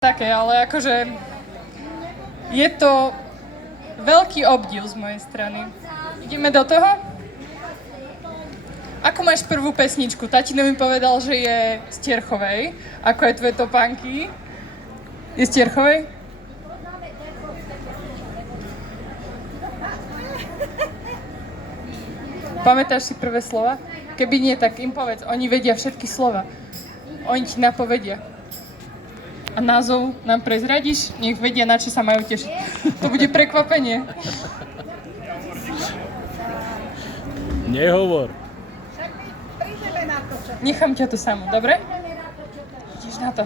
také, ale akože je to veľký obdiv z mojej strany. Ideme do toho? Ako máš prvú pesničku? Tatino mi povedal, že je z Tierchovej. Ako je tvoje topánky? Je z Tierchovej? Pamätáš si prvé slova? Keby nie, tak im povedz. Oni vedia všetky slova. Oni ti napovedia. A názov nám prezradíš? Nech vedia, na čo sa majú tešiť. To bude prekvapenie. Nehovor. Nechám ťa tu samú, dobre? Ideš na to.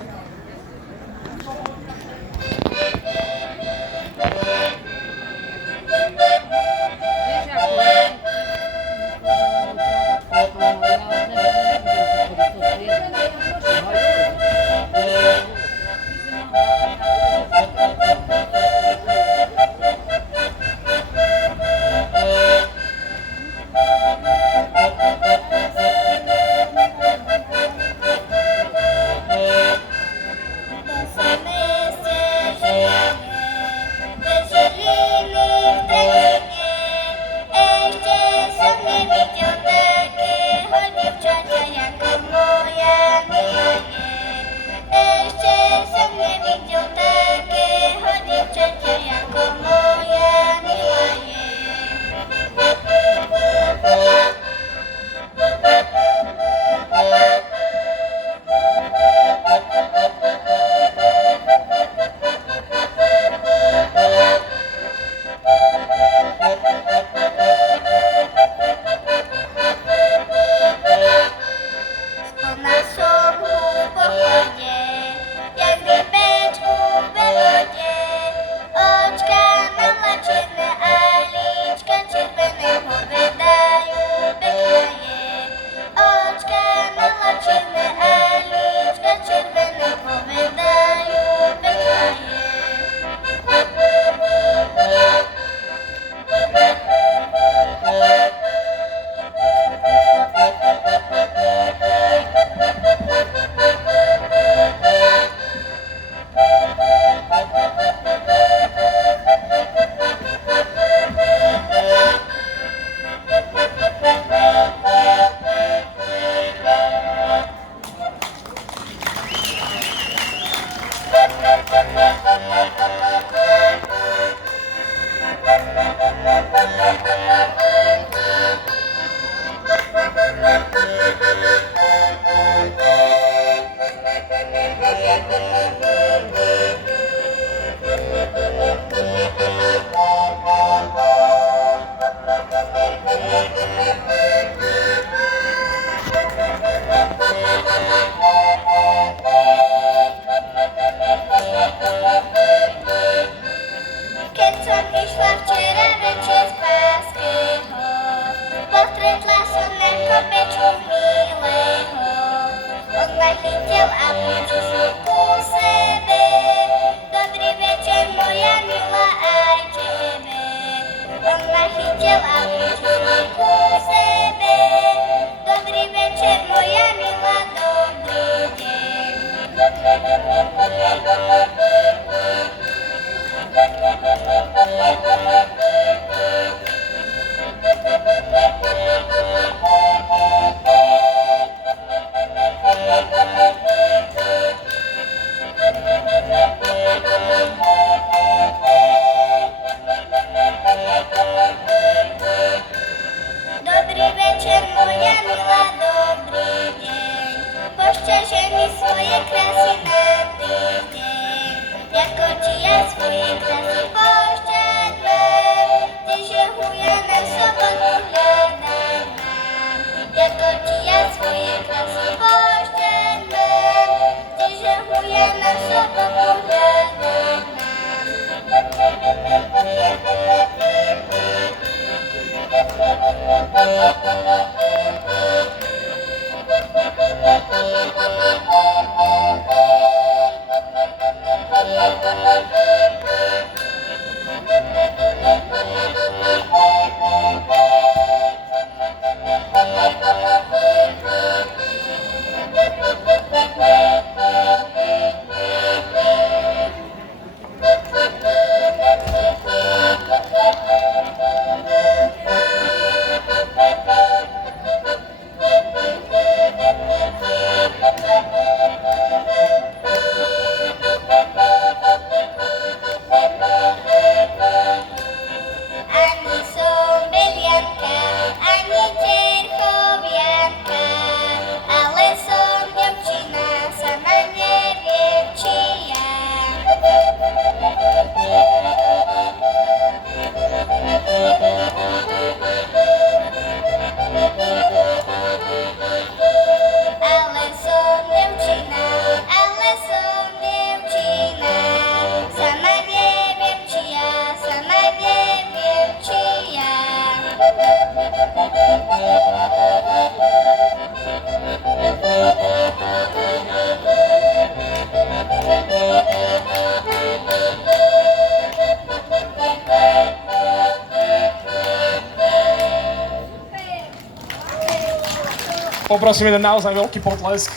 Poprosíme na naozaj veľký potlesk.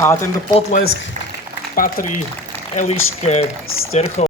A tento potlesk patrí Eliške Sterchovej.